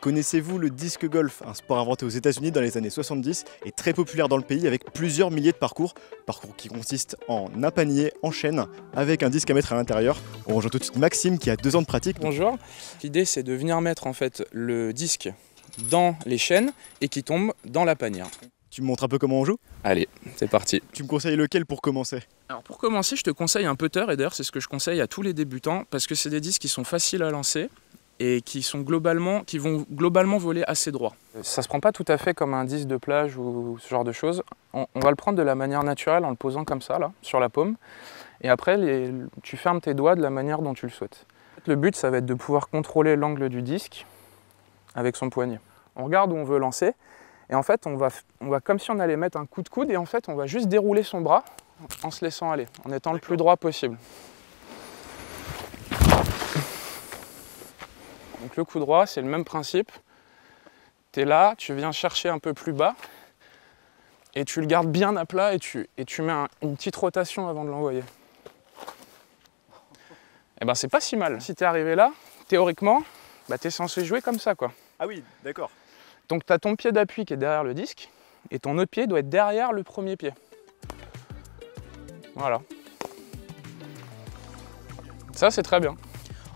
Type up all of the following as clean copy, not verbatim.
Connaissez-vous le disc golf, un sport inventé aux États-Unis dans les années 70 et très populaire dans le pays avec plusieurs milliers de parcours qui consistent en un panier en chaîne avec un disque à mettre à l'intérieur. On rejoint tout de suite Maxime qui a 2 ans de pratique. Bonjour, l'idée c'est de venir mettre en fait le disque dans les chaînes et qui tombe dans la panière. Tu me montres un peu comment on joue? Allez, c'est parti. Tu me conseilles lequel pour commencer? Alors pour commencer, je te conseille un putter et d'ailleurs c'est ce que je conseille à tous les débutants parce que c'est des disques qui sont faciles à lancer et qui vont globalement voler assez droit. Ça se prend pas tout à fait comme un disque de plage ou ce genre de choses. On va le prendre de la manière naturelle en le posant comme ça là, sur la paume. Et après, tu fermes tes doigts de la manière dont tu le souhaites. Le but, ça va être de pouvoir contrôler l'angle du disque avec son poignet. On regarde où on veut lancer et en fait, on va comme si on allait mettre un coup de coude et en fait, on va juste dérouler son bras en se laissant aller, en étant le plus droit possible. Donc le coup droit, c'est le même principe. Tu es là, tu viens chercher un peu plus bas et tu le gardes bien à plat et tu mets une petite rotation avant de l'envoyer. Et ben c'est pas si mal. Si tu es arrivé là, théoriquement, tu es censé jouer comme ça, quoi. Ah oui, d'accord. Donc tu as ton pied d'appui qui est derrière le disque et ton autre pied doit être derrière le premier pied. Voilà. Ça, c'est très bien.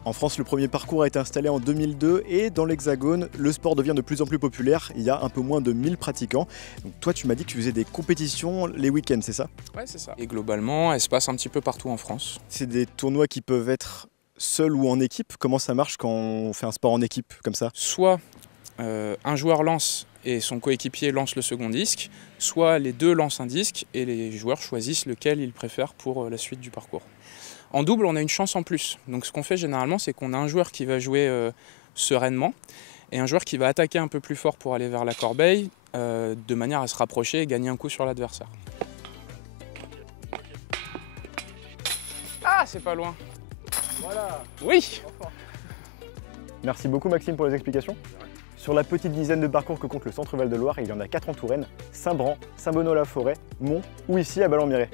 En France, le premier parcours a été installé en 2002 et dans l'Hexagone, le sport devient de plus en plus populaire. Il y a un peu moins de 1000 pratiquants. Donc toi, tu m'as dit que tu faisais des compétitions les week-ends, c'est ça? Ouais, c'est ça. Et globalement, elles se passent un petit peu partout en France. C'est des tournois qui peuvent être seuls ou en équipe. Comment ça marche quand on fait un sport en équipe comme ça? Soit un joueur lance et son coéquipier lance le second disque, soit les deux lancent un disque et les joueurs choisissent lequel ils préfèrent pour la suite du parcours. En double, on a une chance en plus. Donc ce qu'on fait généralement, c'est qu'on a un joueur qui va jouer sereinement et un joueur qui va attaquer un peu plus fort pour aller vers la corbeille, de manière à se rapprocher et gagner un coup sur l'adversaire. Ah, c'est pas loin. Voilà. Oui. Merci beaucoup Maxime pour les explications. Sur la petite dizaine de parcours que compte le Centre Val de Loire, il y en a 4 en Touraine, Saint-Bran, Saint-Benoît-la-Forêt, Mont ou ici à Ballon-Miré.